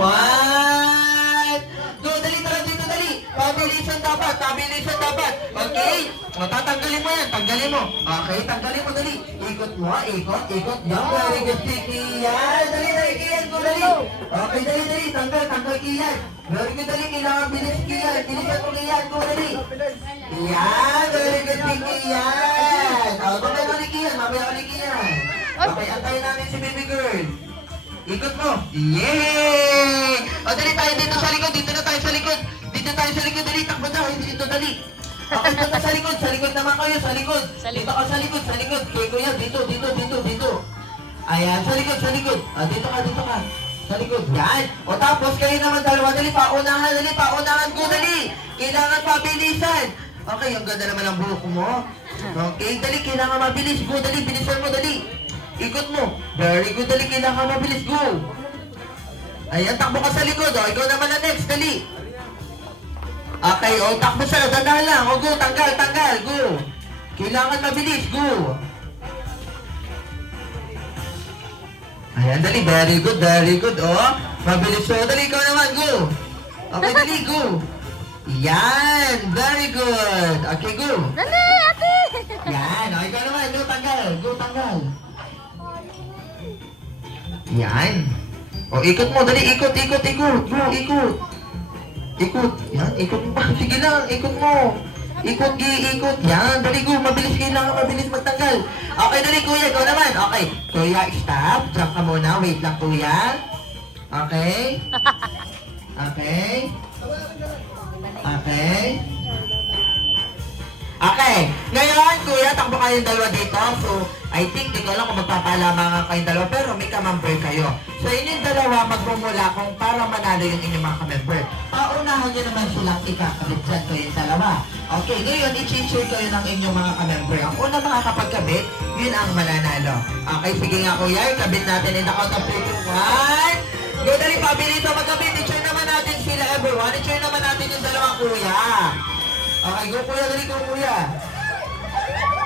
One. Go, dali, tara dito, dali. Pabilisan dapat, pabilisan dapat. Okay? O, tatanggalin mo yan, tanggalin mo. Okay, tanggalin mo, dali. Ikot mo, ikot, ikot. Yan, very good, Kian. Dali, dali, Kian, go, dali. Okay, dali, dali, tanggal, tanggal, Kian. Very good, dali, kailangan bilis, Kian. Bilisan mo, Kian, go, dali. Yan, very good, Kian. O, mamaya ulit, Kian, mamaya ulit, Kian. Okay, antayin namin si baby girl. Ikot mo. Yay! O, dali tayo dito sa likod. Dito na tayo sa likod. Dito tayo sa likod. Dali, takbo tayo. Dito, dali. Okay, dito sa likod. Sa likod naman kayo. Sa likod. Dito ka sa likod. Sa likod. Kay kuya. Dito, dito, dito, dito. Ayan, sa likod, sa likod. O, dito ka, dito ka. Sa likod. Yan. O, tapos kayo naman dalawa. Dali, paunahan. Dali, paunahan ko. Dali. Kailangan pabilisan. Okay, ang ganda naman ang buhok mo. Okay, dali. Kailangan mabilis. Go, dali. Bilisan mo, dali. Ikot mo. Very good. Dali, kailangan mabilis. Go. Ayan, takbo ka sa likod. O, ikaw naman na next. Dali. Okay, o, takbo siya. Dandahan lang. O, go. Tanggal, tanggal. Go. Kailangan mabilis. Go. Ayan, dali. Very good, very good. O, mabilis. O, dali, ikaw naman. Go. Okay, dali. Go. Yan. Very good. Okay, go. Dali, ate! Yan. O, ikaw naman. Go, tanggal. Go, tanggal. Yan. O, ikot mo. Dali, ikot, ikot, ikot. Go, ikot. Ikot. Yan, ikot mo. Sige lang, ikot mo. Ikot, ikot. Yan, dali, go. Mabilis, kailangan mabilis magtanggal. Okay, dali, kuya. Ikaw naman. Okay. Kuya, stop. Jump ka muna. Wait lang, kuya. Okay. Okay. Okay. Okay. Ngayon, kuya, takbo kayong dalawa dito. So, I think, di ko alam kung magpapalamangan kayong dalawa, pero may kamember kayo. So, inyong dalawa magmumula kung para manalo yung inyong mga kamember. Paunahan nyo naman silang ikakabit dyan kayong dalawa. Okay, ngayon, i-cheer kayo ng inyong mga kamember. Ang unang makakapagkabit, yun ang mananalo. Okay, sige nga kuya, ikabit natin in the count of 3, 2, 1. Go, dali, pabilis na magkabit. I-cheer naman natin sila, everyone. I-cheer naman natin yung dalawang kuya. Okay, go kuya, dali, go kuya.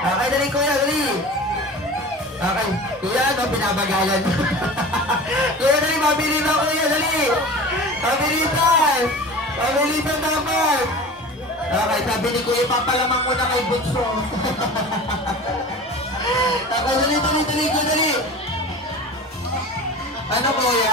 Okay, dali kuya, dali. Okay, kuya, ano, pinabagalan mo. Kuya, dali, mabili na kuya, dali. Mabilisan. Mabilisan dapat. Okay, sabi ni kuya, papalamang mo na kay Bunso. Okay, dali, dali, dali, dali. Ano kuya?